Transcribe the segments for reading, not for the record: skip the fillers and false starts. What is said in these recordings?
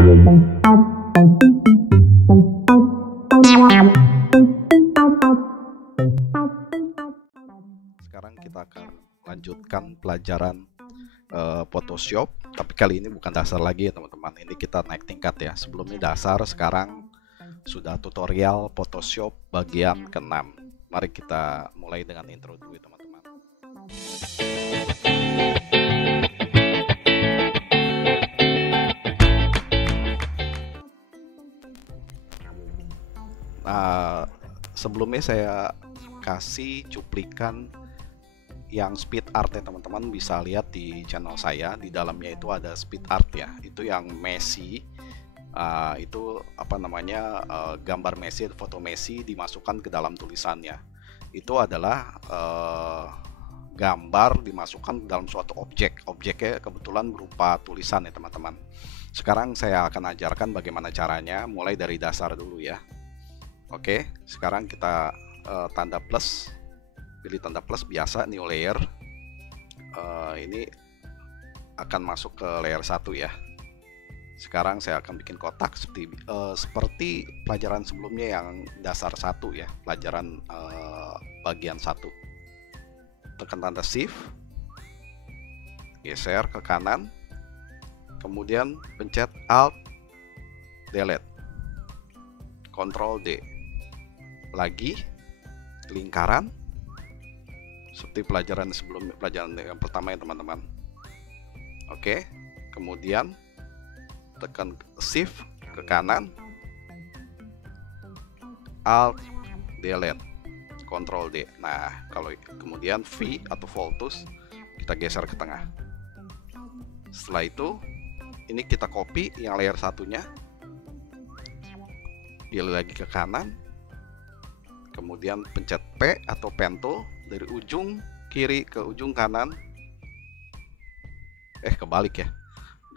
Sekarang kita akan lanjutkan pelajaran Photoshop, tapi kali ini bukan dasar lagi ya teman-teman. Ini kita naik tingkat ya. Sebelumnya dasar, sekarang sudah tutorial Photoshop bagian ke-6. Mari kita mulai dengan intro dulu ya teman-teman. Nah, sebelumnya saya kasih cuplikan yang speed art ya teman-teman, bisa lihat di channel saya. Di dalamnya itu ada speed art ya, itu yang Messi, itu apa namanya, gambar Messi, foto Messi dimasukkan ke dalam tulisannya. Itu adalah gambar dimasukkan ke dalam suatu objeknya kebetulan berupa tulisan ya teman-teman. Sekarang saya akan ajarkan bagaimana caranya, mulai dari dasar dulu ya. Oke, sekarang kita tanda plus, pilih tanda plus biasa, new layer. Ini akan masuk ke layer 1 ya. Sekarang saya akan bikin kotak seperti pelajaran sebelumnya yang dasar 1 ya, pelajaran bagian 1. Tekan tanda shift, geser ke kanan, kemudian pencet alt delete, Ctrl D, lagi lingkaran seperti pelajaran sebelumnya, pelajaran yang pertama ya teman-teman. Oke, kemudian tekan shift ke kanan, alt delete, Ctrl D. Nah, kalau kemudian V atau Voltus kita geser ke tengah. Setelah itu ini kita copy yang layer satunya, pilih lagi ke kanan, kemudian pencet P atau pen tool dari ujung kiri ke ujung kanan, kebalik ya,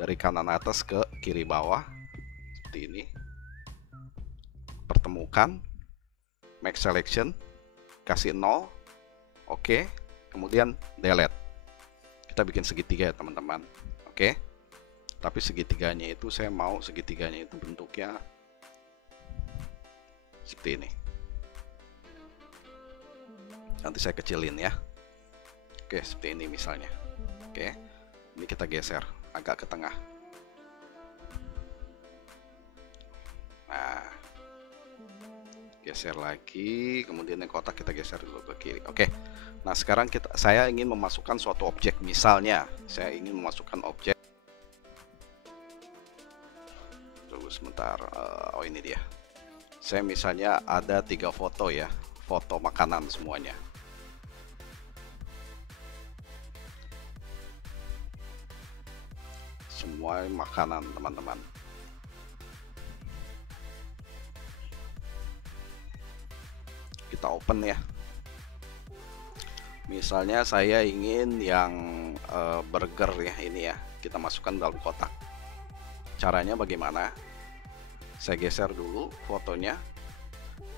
dari kanan atas ke kiri bawah seperti ini. Pertemukan, make selection, kasih 0, oke, kemudian delete. Kita bikin segitiga ya teman-teman. Oke, tapi segitiganya itu saya mau segitiganya itu bentuknya seperti ini. Nanti saya kecilin ya. Oke, seperti ini misalnya. Oke, ini kita geser agak ke tengah. Nah, geser lagi, kemudian yang kotak kita geser dulu ke kiri. Oke, nah sekarang saya ingin memasukkan suatu objek. Misalnya saya ingin memasukkan objek, tunggu sebentar. Oh, ini dia. Saya misalnya ada 3 foto ya, foto makanan semuanya. Semua makanan teman-teman. Kita open ya. Misalnya saya ingin yang burger ya, ini ya, kita masukkan dalam kotak. Caranya bagaimana? Saya geser dulu fotonya,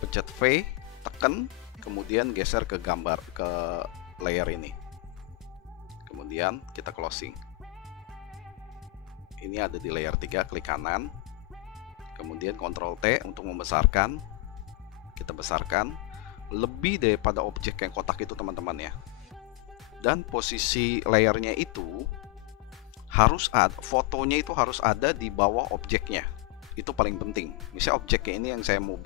pencet V, tekan, kemudian geser ke gambar, ke layer ini, kemudian kita closing. Ini ada di layer 3, klik kanan, kemudian Ctrl T untuk membesarkan. Kita besarkan lebih daripada objek yang kotak itu teman-teman ya. Dan posisi layernya itu harus ada, fotonya itu harus ada di bawah objeknya. Itu paling penting. Misalnya objeknya ini yang saya mau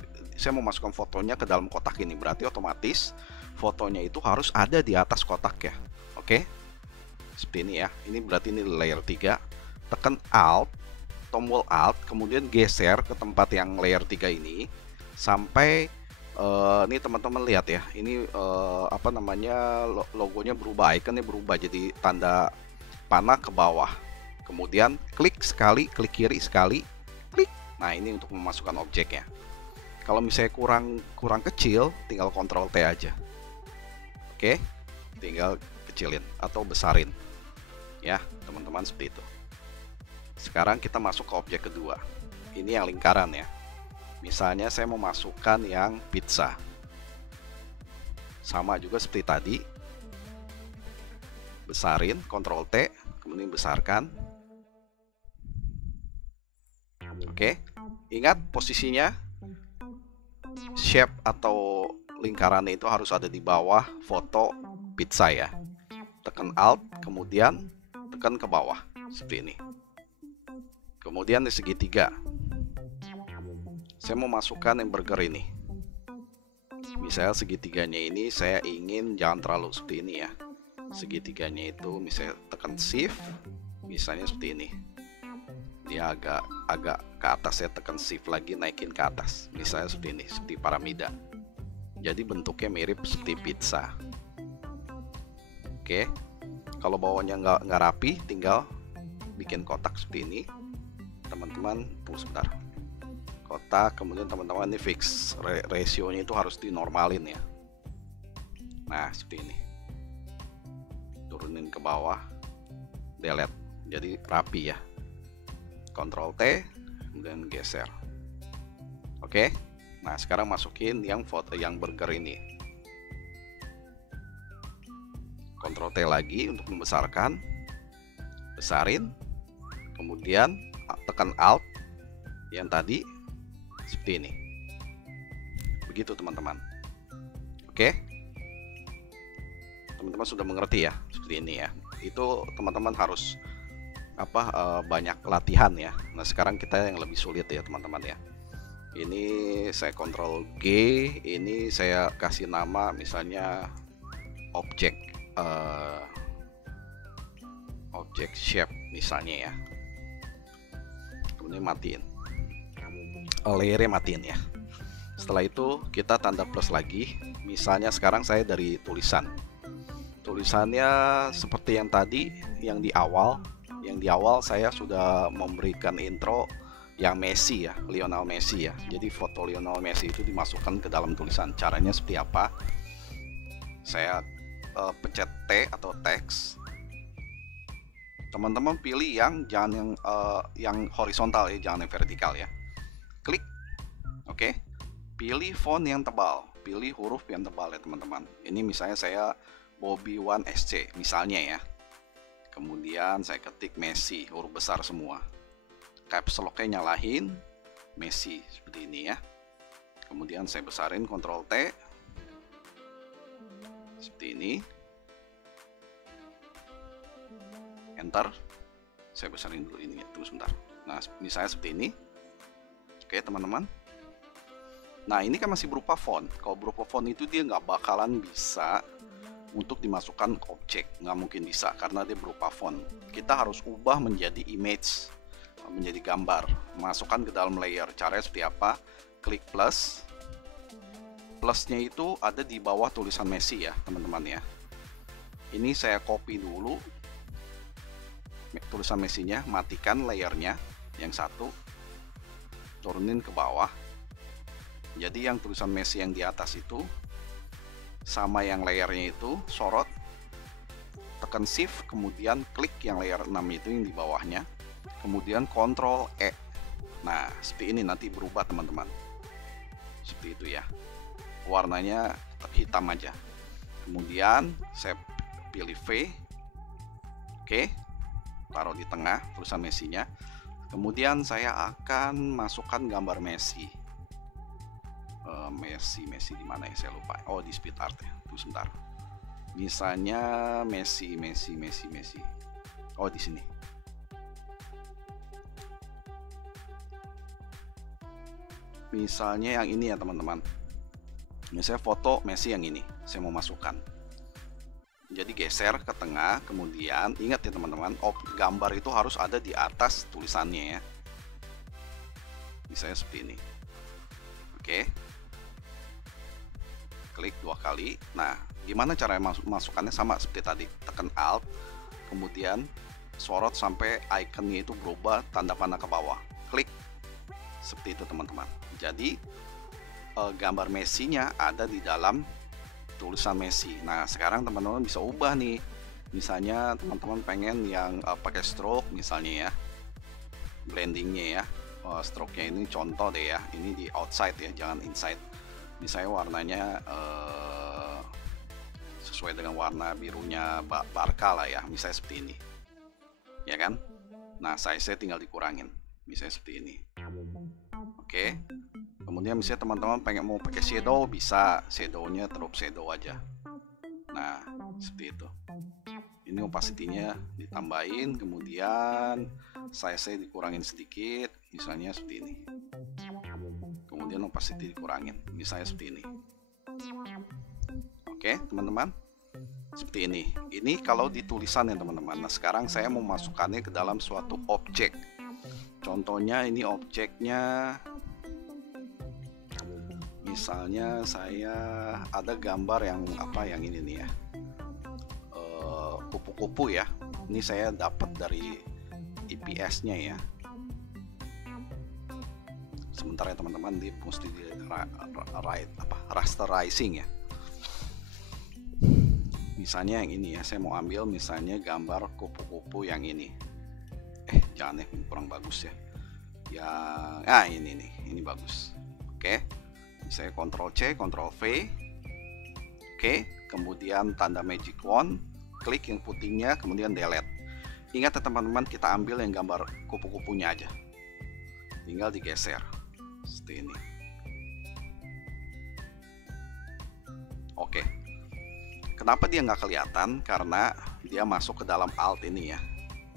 masukkan fotonya ke dalam kotak ini, berarti otomatis fotonya itu harus ada di atas kotak ya. Oke, seperti ini ya. Ini berarti ini layer 3. Tekan alt, tombol alt, kemudian geser ke tempat yang layer 3 ini sampai ini teman-teman lihat ya, ini apa namanya, logonya berubah, ikonnya berubah jadi tanda panah ke bawah. Kemudian klik sekali, klik kiri sekali, klik. Nah, ini untuk memasukkan objeknya. Kalau misalnya kurang kecil, tinggal Ctrl T aja. Oke, tinggal kecilin atau besarin ya teman-teman, seperti itu. Sekarang kita masuk ke objek kedua. Ini yang lingkaran ya. Misalnya saya mau masukkan yang pizza. Sama juga seperti tadi. Besarin, Ctrl T, kemudian besarkan. Oke, ingat posisinya shape atau lingkarannya itu harus ada di bawah foto pizza ya. Tekan Alt, kemudian tekan ke bawah seperti ini. Kemudian di segitiga, saya mau masukkan yang burger ini. Misalnya segitiganya ini saya ingin jangan terlalu seperti ini ya. Segitiganya itu misalnya tekan Shift, misalnya seperti ini. Dia agak ke atas, saya tekan Shift lagi naikin ke atas. Misalnya seperti ini, seperti piramida. Jadi bentuknya mirip seperti pizza. Oke, kalau bawahnya nggak rapi, tinggal bikin kotak seperti ini. Teman-teman, tunggu sebentar. Kotak, kemudian teman-teman ini fix rasionya itu harus dinormalin ya. Nah, seperti ini. Turunin ke bawah, delete, jadi rapi ya. Ctrl T, kemudian geser. Oke, nah sekarang masukin yang foto yang burger ini. Ctrl T lagi untuk membesarkan, besarin, kemudian tekan Alt yang tadi seperti ini. Begitu teman-teman. Oke, teman-teman sudah mengerti ya seperti ini ya. Itu teman-teman harus banyak latihan ya. Nah sekarang kita yang lebih sulit ya teman-teman ya. Ini saya Ctrl G, ini saya kasih nama misalnya objek objek shape misalnya ya. Kemudian matiin, layernya matiin ya. Setelah itu kita tanda plus lagi. Misalnya sekarang saya dari tulisannya seperti yang tadi, yang di awal saya sudah memberikan intro yang Messi ya, Lionel Messi ya. Jadi foto Lionel Messi itu dimasukkan ke dalam tulisan. Caranya seperti apa? Saya pencet T atau teks. Teman-teman pilih yang jangan yang horizontal ya, jangan yang vertikal ya. Klik, oke. Pilih font yang tebal, pilih huruf yang tebal ya teman-teman. Ini misalnya saya Bobby One SC misalnya ya. Kemudian saya ketik Messi, huruf besar semua. Caps lock-nya nyalahin, Messi seperti ini ya. Kemudian saya besarin, Ctrl T, seperti ini. Enter. Saya besarin dulu ini ya, tunggu sebentar. Nah, misalnya seperti ini. Oke teman-teman. Nah ini kan masih berupa font. Kalau berupa font itu dia nggak bakalan bisa untuk dimasukkan ke objek, nggak mungkin bisa karena dia berupa font. Kita harus ubah menjadi image, menjadi gambar, masukkan ke dalam layer. Caranya seperti apa? Klik plus, plusnya itu ada di bawah tulisan Messi ya teman-teman ya. Ini saya copy dulu tulisan Messi-nya, matikan layernya yang satu, turunin ke bawah. Jadi yang tulisan Messi yang di atas itu sama yang layernya itu sorot, tekan shift, kemudian klik yang layer 6 itu yang di bawahnya, kemudian Ctrl E. Nah seperti ini nanti berubah teman-teman, seperti itu ya, warnanya hitam aja. Kemudian saya pilih V, oke, taruh di tengah tulisan Messi-nya. Kemudian saya akan masukkan gambar Messi. Messi di mana ya, saya lupa. Oh di speed art ya, tunggu sebentar. Misalnya Messi. Oh di sini. Misalnya yang ini ya teman-teman. Misalnya foto Messi yang ini, saya mau masukkan. Jadi geser ke tengah, kemudian ingat ya teman-teman, gambar itu harus ada di atas tulisannya ya. Misalnya seperti ini. Oke. Klik 2 kali. Nah, gimana cara masukkannya? Sama seperti tadi. Tekan Alt, kemudian sorot sampai ikonnya itu berubah tanda panah ke bawah. Klik. Seperti itu teman-teman. Jadi gambar Messi-nya ada di dalam tulisan Messi. Nah, sekarang teman-teman bisa ubah nih. Misalnya teman-teman pengen yang pakai stroke misalnya ya. Blendingnya ya. Stroke-nya ini contoh deh ya. Ini di outside ya, jangan inside. Misalnya warnanya sesuai dengan warna birunya Barca lah ya, misalnya seperti ini ya kan. Nah size tinggal dikurangin. misalnya seperti ini. Oke, kemudian misalnya teman-teman pengen mau pakai shadow, bisa shadownya drop shadow aja. Nah, seperti itu. Ini opacity-nya ditambahin, kemudian size-nya dikurangin sedikit, misalnya seperti ini. Kemudian opacity dikurangin, misalnya seperti ini. Oke, teman-teman, seperti ini. Ini kalau di tulisan ya teman-teman. Nah, sekarang saya mau masukkannya ke dalam suatu objek. Contohnya ini objeknya, misalnya saya ada gambar yang apa, yang ini nih ya, kupu-kupu ya. Ini saya dapat dari IPS-nya ya. Sementara ya teman-teman, dia mesti di rasterizing ya. Misalnya yang ini ya, saya mau ambil misalnya gambar kupu-kupu yang ini. Jangan ya, kurang bagus ya. Ini nih, ini bagus. Oke, saya Ctrl C, Ctrl V. Oke, kemudian tanda magic wand, klik yang putihnya, kemudian delete. Ingat ya teman-teman, kita ambil yang gambar kupu-kupunya aja, tinggal digeser seperti ini. Oke, kenapa dia nggak kelihatan? Karena dia masuk ke dalam alt ini ya.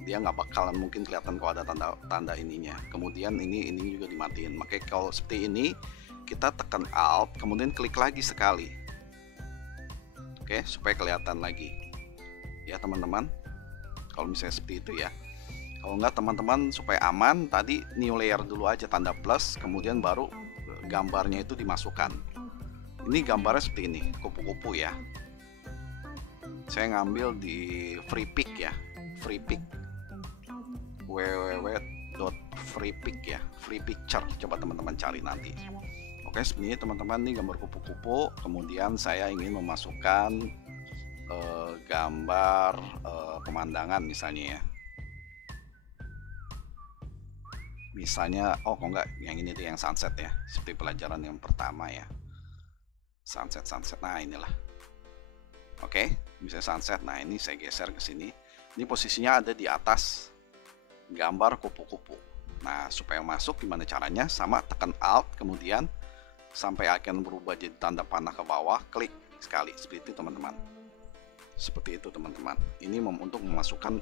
Dia nggak bakalan mungkin kelihatan kalau ada tanda ininya. Kemudian ini juga dimatiin. Makanya kalau seperti ini, kita tekan alt, kemudian klik lagi sekali. Oke, supaya kelihatan lagi ya teman-teman. Kalau misalnya seperti itu ya. Kalau nggak teman-teman, supaya aman, tadi new layer dulu aja, tanda plus, kemudian baru gambarnya itu dimasukkan. Ini gambarnya seperti ini, kupu-kupu ya. Saya ngambil di free pick ya, free pick, www.freepik ya, free picture. Coba teman-teman cari nanti. Oke, sebenarnya teman-teman, ini gambar kupu-kupu. Kemudian saya ingin memasukkan gambar pemandangan misalnya ya. Misalnya, kok enggak, yang ini tuh yang sunset ya, seperti pelajaran yang pertama ya, sunset. Nah, inilah. Oke, misalnya sunset. Nah, ini saya geser ke sini. Ini posisinya ada di atas gambar kupu-kupu. Nah, supaya masuk gimana caranya? Sama, tekan alt, kemudian sampai akan berubah jadi tanda panah ke bawah, klik sekali. Seperti itu teman-teman. Seperti itu teman-teman. Ini untuk memasukkan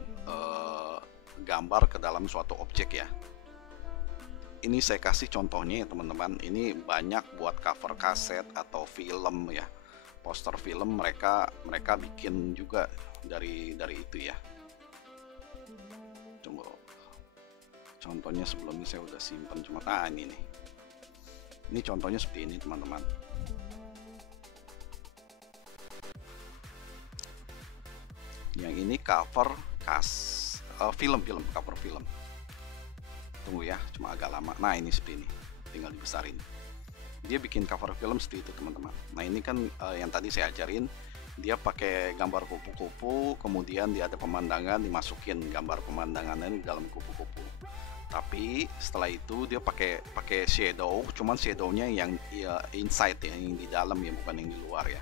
gambar ke dalam suatu objek ya. Ini saya kasih contohnya ya teman-teman. Ini banyak buat cover kaset atau film ya, poster film, mereka bikin juga dari itu ya. Coba contohnya, sebelumnya saya udah simpan, cuma ini nih. Ini contohnya seperti ini teman-teman. Yang ini cover film, cover film. Tunggu ya, cuma agak lama. Nah, ini seperti ini, tinggal dibesarin. Dia bikin cover film seperti itu teman-teman. Nah, ini kan yang tadi saya ajarin, dia pakai gambar kupu-kupu, kemudian dia ada pemandangan, dimasukin gambar pemandangannya di dalam kupu-kupu. Tapi setelah itu dia pakai shadow, cuman shadownya yang inside ya, yang di dalam ya, bukan yang di luar ya.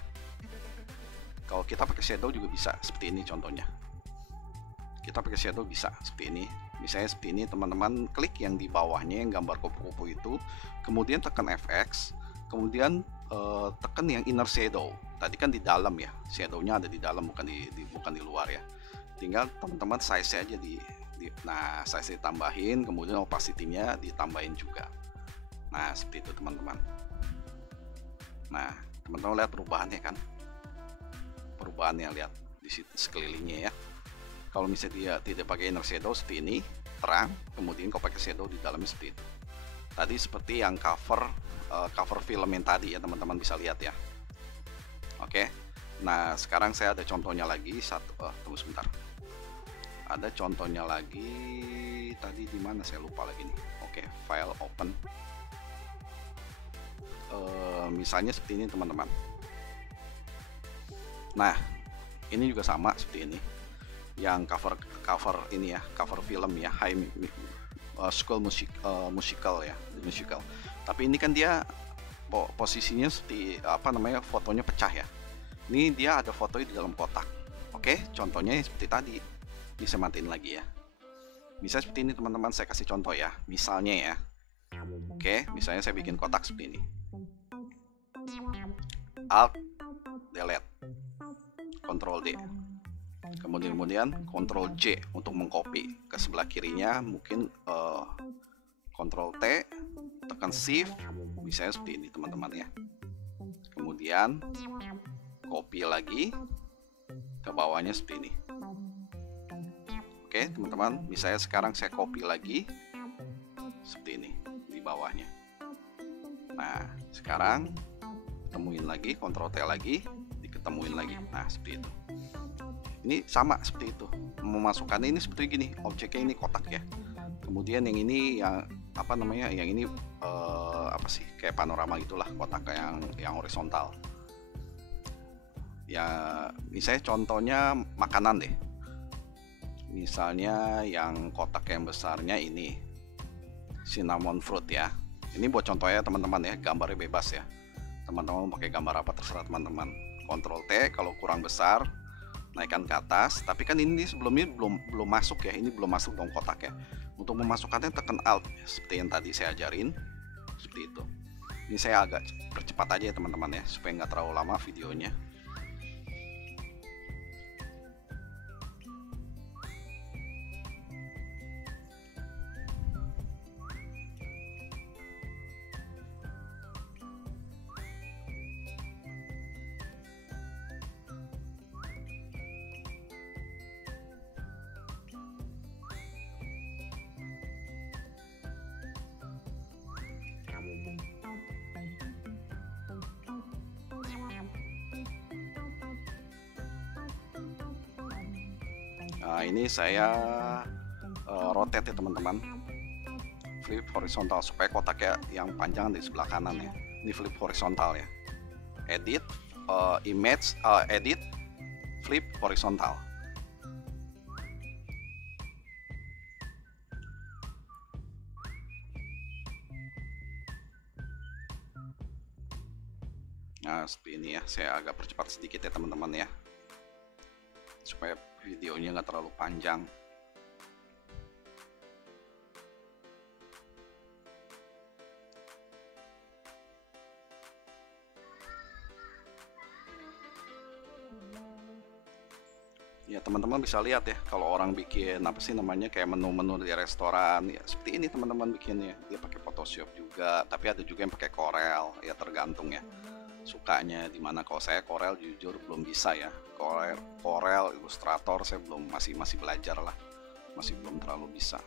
Kalau kita pakai shadow juga bisa seperti ini contohnya. Kita pakai shadow bisa seperti ini. Misalnya seperti ini teman-teman, klik yang di bawahnya yang gambar kupu-kupu itu, kemudian tekan FX, kemudian tekan yang inner shadow. Tadi kan di dalam ya, shadownya ada di dalam, bukan di luar ya. Tinggal teman-teman size aja nah, size ditambahin, kemudian opacity-nya ditambahin juga. Nah, seperti itu teman-teman. Nah, teman-teman lihat perubahannya kan? Perubahannya lihat di sekelilingnya ya. Kalau misalnya dia tidak pakai inner shadow seperti ini, terang, kemudian kalau pakai shadow di dalamnya seperti itu. Tadi seperti yang cover film yang tadi ya, teman-teman bisa lihat ya. Oke. Nah, sekarang saya ada contohnya lagi tunggu sebentar. Ada contohnya lagi tadi di mana saya lupa lagi nih. Oke, file open. Misalnya seperti ini teman-teman. Nah, ini juga sama seperti ini. Yang cover ini ya, cover film ya, High School Musical ya, musical. Tapi ini kan dia posisinya seperti apa namanya, fotonya pecah ya. Ini dia ada foto di dalam kotak. Oke, contohnya seperti tadi. Ini saya matiin lagi ya. Bisa seperti ini teman-teman, saya kasih contoh ya, misalnya ya. Oke, misalnya saya bikin kotak seperti ini. Alt delete, Ctrl D, kemudian Ctrl J untuk mengcopy ke sebelah kirinya, mungkin Ctrl T, tekan Shift, misalnya seperti ini teman-teman ya. Kemudian copy lagi ke bawahnya seperti ini. Oke teman-teman, misalnya sekarang saya copy lagi seperti ini di bawahnya. Nah sekarang ketemuin lagi, Ctrl T lagi, diketemuin lagi. Nah seperti itu. Ini sama seperti itu. Memasukkan ini seperti gini, objeknya ini kotak ya. Kemudian yang ini yang apa namanya? Yang ini apa sih? Kayak panorama gitulah, kotak yang horizontal. Ya, misalnya contohnya makanan deh. Misalnya yang kotak yang besarnya ini cinnamon fruit ya. Ini buat contohnya teman-teman ya, gambarnya bebas ya. Teman-teman pakai gambar apa terserah teman-teman. Ctrl T kalau kurang besar, naikkan ke atas. Tapi kan ini sebelumnya belum masuk ya, ini belum masuk dalam kotak ya. Untuk memasukkannya tekan Alt seperti yang tadi saya ajarin, seperti itu. Ini saya agak percepat aja ya teman-teman ya, supaya nggak terlalu lama videonya. Nah ini saya rotate ya teman-teman, flip horizontal supaya kotaknya yang panjang di sebelah kanan ya. Ini flip horizontal ya. Edit image, edit flip horizontal. Nah seperti ini ya, saya agak percepat sedikit ya teman-teman ya, supaya videonya nggak terlalu panjang. Ya teman-teman bisa lihat ya, kalau orang bikin apa sih namanya kayak menu-menu di restoran ya seperti ini teman-teman bikinnya. Dia pakai Photoshop juga, tapi ada juga yang pakai Corel ya, tergantung ya sukanya di mana. Kalau saya Corel jujur belum bisa ya. Corel Illustrator saya belum, masih belajar lah, masih belum terlalu bisa.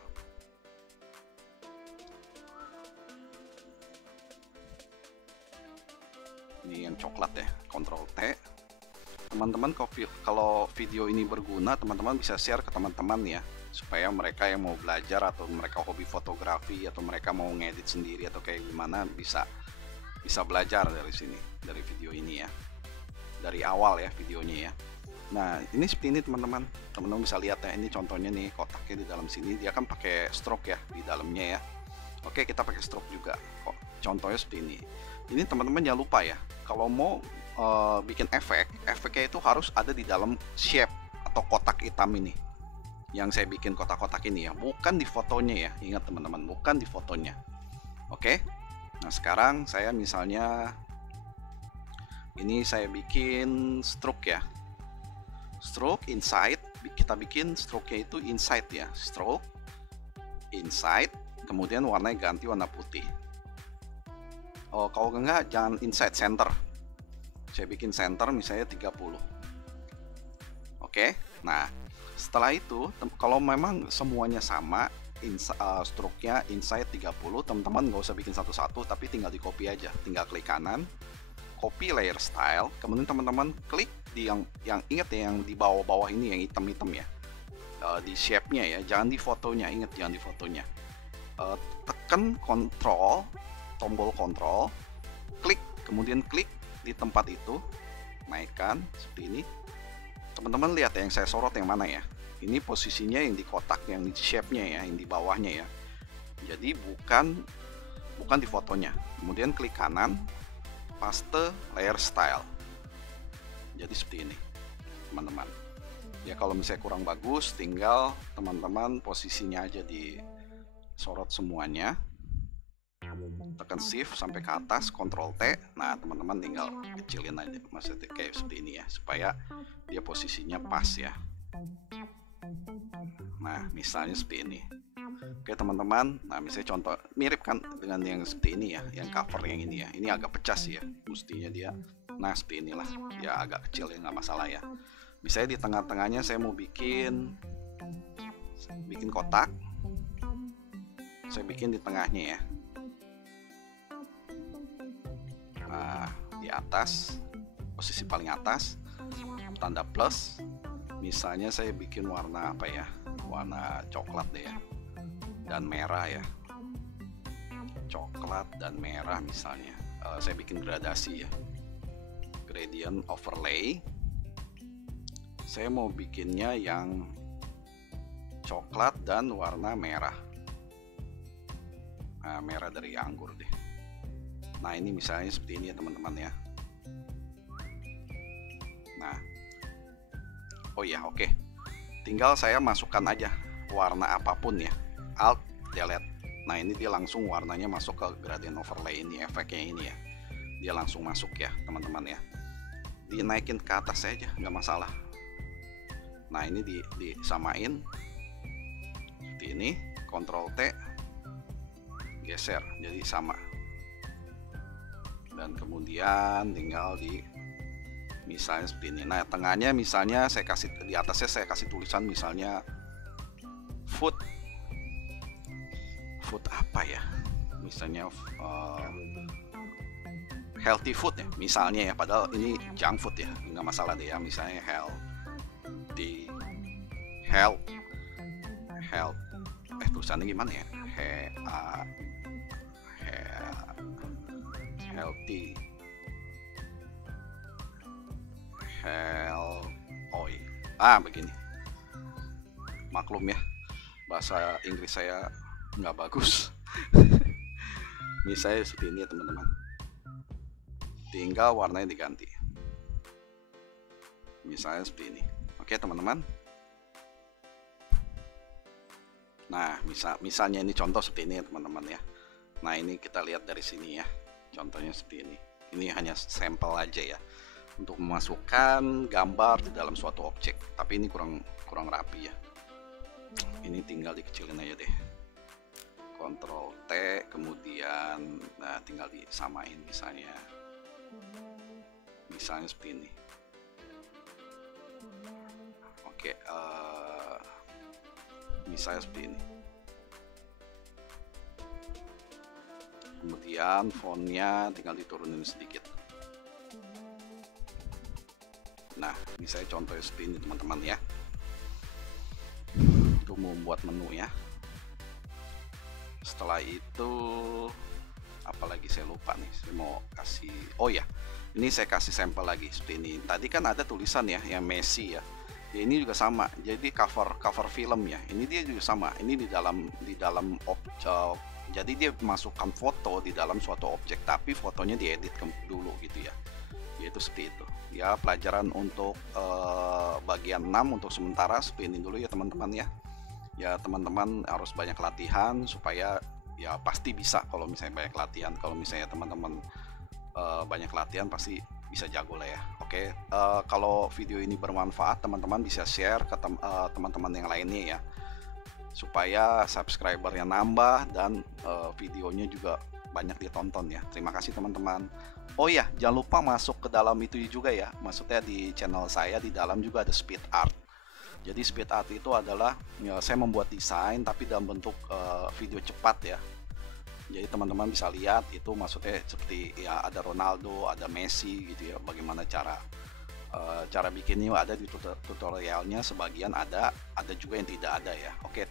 Ini yang coklat ya, Ctrl T. Teman-teman kalau video ini berguna, teman-teman bisa share ke teman-teman ya, supaya mereka yang mau belajar atau mereka hobi fotografi atau mereka mau ngedit sendiri atau kayak gimana bisa belajar dari sini, dari video ini ya, dari awal ya videonya ya. Nah ini seperti ini teman-teman bisa lihat ya, ini contohnya nih kotaknya di dalam sini, dia kan pakai stroke ya di dalamnya ya. Oke kita pakai stroke juga kok, contohnya seperti ini. Ini teman-teman jangan lupa ya, kalau mau bikin efeknya itu harus ada di dalam shape atau kotak hitam ini yang saya bikin kotak-kotak ini ya, bukan di fotonya ya. Ingat teman-teman, bukan di fotonya. Oke. Nah sekarang saya misalnya ini saya bikin stroke ya, stroke inside, kita bikin stroke-nya itu inside ya, stroke inside, kemudian warnanya ganti warna putih. Oh kalau enggak jangan inside, center. Saya bikin center misalnya 30. Oke. Nah setelah itu kalau memang semuanya sama, stroke-nya inside 30, teman-teman nggak usah bikin satu-satu, tapi tinggal di copy aja, tinggal klik kanan, copy layer style, kemudian teman-teman klik di yang ingat ya, yang di bawah-bawah ini yang hitam-hitam ya, di shape-nya ya, jangan di fotonya, ingat jangan di fotonya. Tekan kontrol, tombol kontrol, klik, kemudian klik di tempat itu, naikkan seperti ini. Teman-teman lihat ya, yang saya sorot yang mana ya, ini posisinya yang di kotak, yang di shape-nya ya, yang di bawahnya ya, jadi bukan di fotonya. Kemudian klik kanan, paste layer style, jadi seperti ini teman-teman. Ya kalau misalnya kurang bagus, tinggal teman-teman posisinya aja di sorot semuanya, tekan shift sampai ke atas, Ctrl T. Nah teman-teman tinggal kecilin aja, maksudnya kayak seperti ini ya, supaya dia posisinya pas ya. Nah misalnya seperti ini. Oke teman-teman, nah misalnya contoh mirip kan dengan yang seperti ini ya, yang cover yang ini ya. Ini agak pecah sih ya, mestinya dia. Nah seperti inilah, ya agak kecil ya, nggak masalah ya. Misalnya di tengah-tengahnya saya mau bikin kotak, saya bikin di tengahnya ya. Nah di atas, posisi paling atas, tanda plus. Misalnya saya bikin warna apa ya, warna coklat deh ya, dan merah ya, coklat dan merah misalnya. Saya bikin gradasi ya, gradient overlay. Saya mau bikinnya yang coklat dan warna merah. Nah, merah dari anggur deh. Nah ini misalnya seperti ini ya teman-teman ya. Nah oh ya oke. Tinggal saya masukkan aja warna apapun ya, Alt delete. Nah ini dia langsung warnanya masuk ke gradient overlay ini, efeknya ini ya, dia langsung masuk ya teman-teman ya. Dinaikin ke atas aja nggak masalah. Nah ini disamain seperti ini, Ctrl T, geser jadi sama, dan kemudian tinggal di misalnya seperti ini. Nah tengahnya misalnya saya kasih, di atasnya saya kasih tulisan misalnya food apa ya, misalnya healthy food ya misalnya ya, padahal ini junk food ya, nggak masalah deh ya. Misalnya health tulisannya gimana ya, healthy oil. Begini, maklum ya bahasa Inggris saya nggak bagus. Misalnya seperti ini ya teman-teman, tinggal warnanya diganti misalnya seperti ini. Oke teman-teman. Nah misalnya ini contoh seperti ini ya teman-teman ya. Nah ini kita lihat dari sini ya, contohnya seperti ini. Ini hanya sampel aja ya, untuk memasukkan gambar di dalam suatu objek, tapi ini kurang rapi ya. Ini tinggal dikecilin aja deh, Ctrl T, kemudian nah tinggal disamain misalnya seperti ini. Oke, misalnya seperti ini. Kemudian fontnya tinggal diturunin sedikit. Nah ini saya contohnya seperti ini teman-teman ya, untuk membuat menu ya. Setelah itu apalagi saya lupa nih, saya mau kasih, oh ya ini saya kasih sampel lagi seperti ini. Tadi kan ada tulisan ya yang Messi ya, ini juga sama, jadi cover film ya, ini dia juga sama, ini di dalam objek. Jadi dia masukkan foto di dalam suatu objek, tapi fotonya diedit dulu gitu ya, yaitu seperti itu ya. Pelajaran untuk bagian 6 untuk sementara seperti ini dulu ya teman-teman ya. Ya teman-teman harus banyak latihan supaya ya pasti bisa. Kalau misalnya banyak latihan, kalau misalnya teman-teman banyak latihan pasti bisa jago lah ya. Oke, kalau video ini bermanfaat, teman-teman bisa share ke teman-teman yang lainnya ya, supaya subscribernya nambah dan videonya juga banyak ditonton ya. Terima kasih teman-teman. Oh ya, jangan lupa masuk ke dalam itu juga ya, maksudnya di channel saya di dalam juga ada speed art. Jadi speed art itu adalah ya, saya membuat desain tapi dalam bentuk video cepat ya. Jadi teman-teman bisa lihat itu, maksudnya seperti ya ada Ronaldo, ada Messi gitu ya, bagaimana cara bikinnya ada di tutorialnya, sebagian ada juga yang tidak ada ya. Oke,